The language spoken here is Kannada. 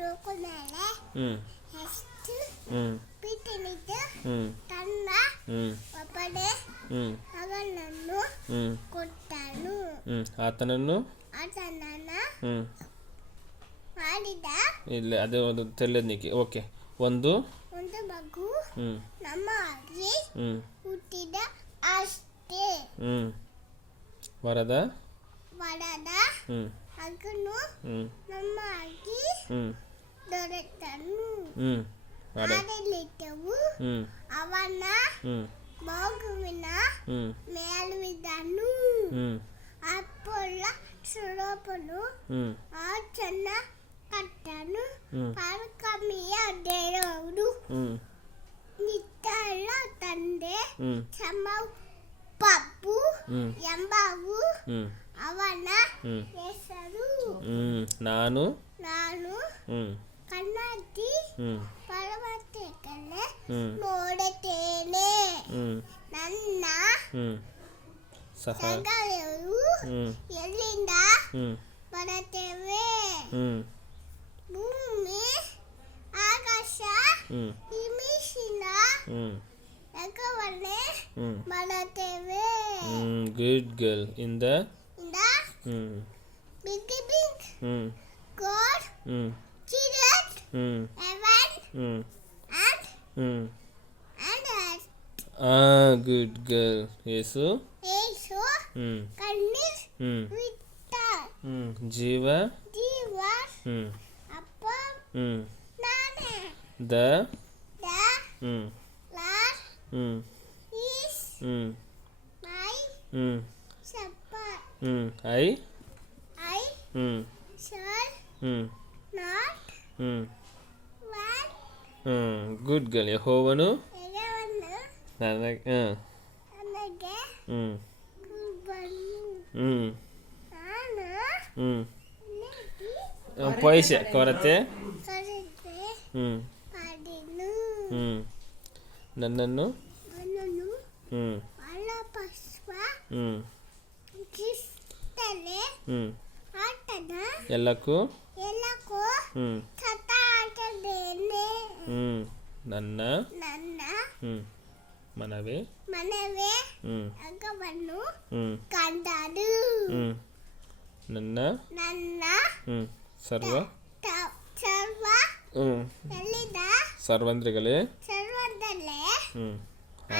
ನೋಡ್ಕೊಂಡಾಳೆ ಎಷ್ಟು ಪ್ರೀತಿನಿಂದ ತನ್ನ ಒಬ್ಬನೇ ಮಗನನ್ನು ಕೊಟ್ಟನು. ಆತನನ್ನು ಮಾಡಿದ ಇಲ್ಲ ಅದೇ ಒಂದು ತೆಲ್ಲನಿಕೆ. ಓಕೆ, ಒಂದು ಮಗು ನಮ್ಮಾಗಿ ಹುಟ್ಟಿದ ಅಷ್ಟೇ. ವರದ ಮಗನು ನಮ್ಮಾಗಿ ದೊರೆತನು. ಆಡಳಿತವು ಅವನ ಮಗುವಿನ ಮೇಲಿದ್ದನು. ಅಪ್ಪೊಳ್ಳ ಸ್ವರೂಪನು ಆ ಚೆನ್ನ ಕಟ್ಟನು. ಪರಕಮಿಯ ದೇವರು ನಿತ್ತಳ ತಂದೆ ಸಮ ಪಪ್ಪು ಎಂಬವು ಅವನ ಹೆಸರು. ನಾನು ಕನ್ನಡಿ ಪರ್ವತಗಳೇ ನೋಡುತ್ತೇನೆ. ನನ್ನ ಸಗಳೆಯು ಎಲ್ಲಿಂದ ಬರುತ್ತವೆ? ಭೂಮಿ ಆಕಾಶ ಹಿಮಿಸಿನ ಲೆಕ್ಕವನ್ನೇ ಮಾಡುತ್ತೇವೆ. Good girl. In the beginning God created heaven and earth. Good girl. Yesu ಕಣ್ಣೀರ್ ಬಿಟ್ಟ. ಜೀವ ಅಪ್ಪ ನಾನೇ. The Lord is my shepherd. I shall not want. Good girl. ಯೆಹೋವನು ನನಗೆ ಪೈಸೆ ಕೊರತೆ ನನ್ನನ್ನು ಎಲ್ಲಕ್ಕೂ ನನ್ನ ಮನವೇ ಅಗವನ್ನು ಕಂಡರು. ನನ್ನ ಸರ್ವ ಸರ್ವ ಸರ್ವಂದ್ರಿಗಳೇ